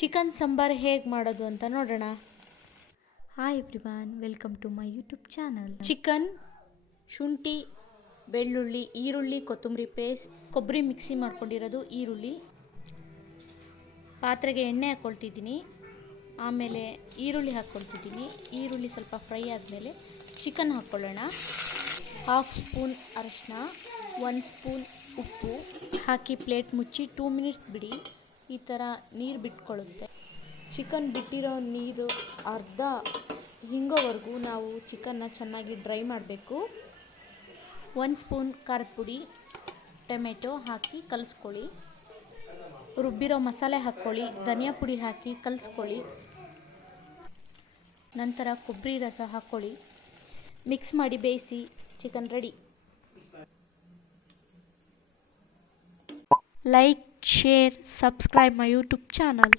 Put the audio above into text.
Chicken sambar ಹೇಗೆ ಮಾಡೋದು ಅಂತ ನೋಡೋಣ. Hi everyone, welcome to my YouTube channel. Chicken, ಶುಂಠಿ, ಬೆಳ್ಳುಳ್ಳಿ, ಈರುಳ್ಳಿ, ಕೊತ್ತಂಬರಿ ಪೇಸ್ಟ್, ಕೊಬ್ಬರಿ ಮಿಕ್ಸಿ ಮಾಡ್ಕೊಂಡಿರೋದು, ಈರುಳ್ಳಿ, ಪಾತ್ರೆಗೆ ಎಣ್ಣೆ ಹಾಕ್ಕೊಳ್ತಿದ್ದೀನಿ. ಆಮೇಲೆ ಈರುಳ್ಳಿ ಹಾಕ್ಕೊಳ್ತಿದ್ದೀನಿ. ಈರುಳ್ಳಿ ಸ್ವಲ್ಪ ಫ್ರೈ ಆದಮೇಲೆ ಚಿಕನ್ ಹಾಕ್ಕೊಳ್ಳೋಣ. 1/2 ಸ್ಪೂನ್ ಅರಿಶಿನ, 1 ಸ್ಪೂನ್ ಉಪ್ಪು ಹಾಕಿ ಪ್ಲೇಟ್ ಮುಚ್ಚಿ 2 ಮಿನಿಟ್ಸ್ ಬಿಡಿ. ಈ ಥರ ನೀರು ಬಿಟ್ಕೊಳ್ಳುತ್ತೆ. ಚಿಕನ್ ಬಿಟ್ಟಿರೋ ನೀರು ಅರ್ಧ ಹಿಂಗೋವರೆಗೂ ನಾವು ಚಿಕನ್ನ ಚೆನ್ನಾಗಿ ಡ್ರೈ ಮಾಡಬೇಕು. 1 ಸ್ಪೂನ್ ಖಾರದ ಪುಡಿ, ಟೊಮೆಟೊ ಹಾಕಿ ಕಲಿಸ್ಕೊಳ್ಳಿ. ರುಬ್ಬಿರೋ ಮಸಾಲೆ ಹಾಕ್ಕೊಳ್ಳಿ. ಧನಿಯಾ ಪುಡಿ ಹಾಕಿ ಕಲಿಸ್ಕೊಳ್ಳಿ. ನಂತರ ಕೊಬ್ಬರಿ ರಸ ಹಾಕ್ಕೊಳ್ಳಿ. ಮಿಕ್ಸ್ ಮಾಡಿ ಬೇಯಿಸಿ. Chicken ready. Like, share, subscribe my YouTube channel.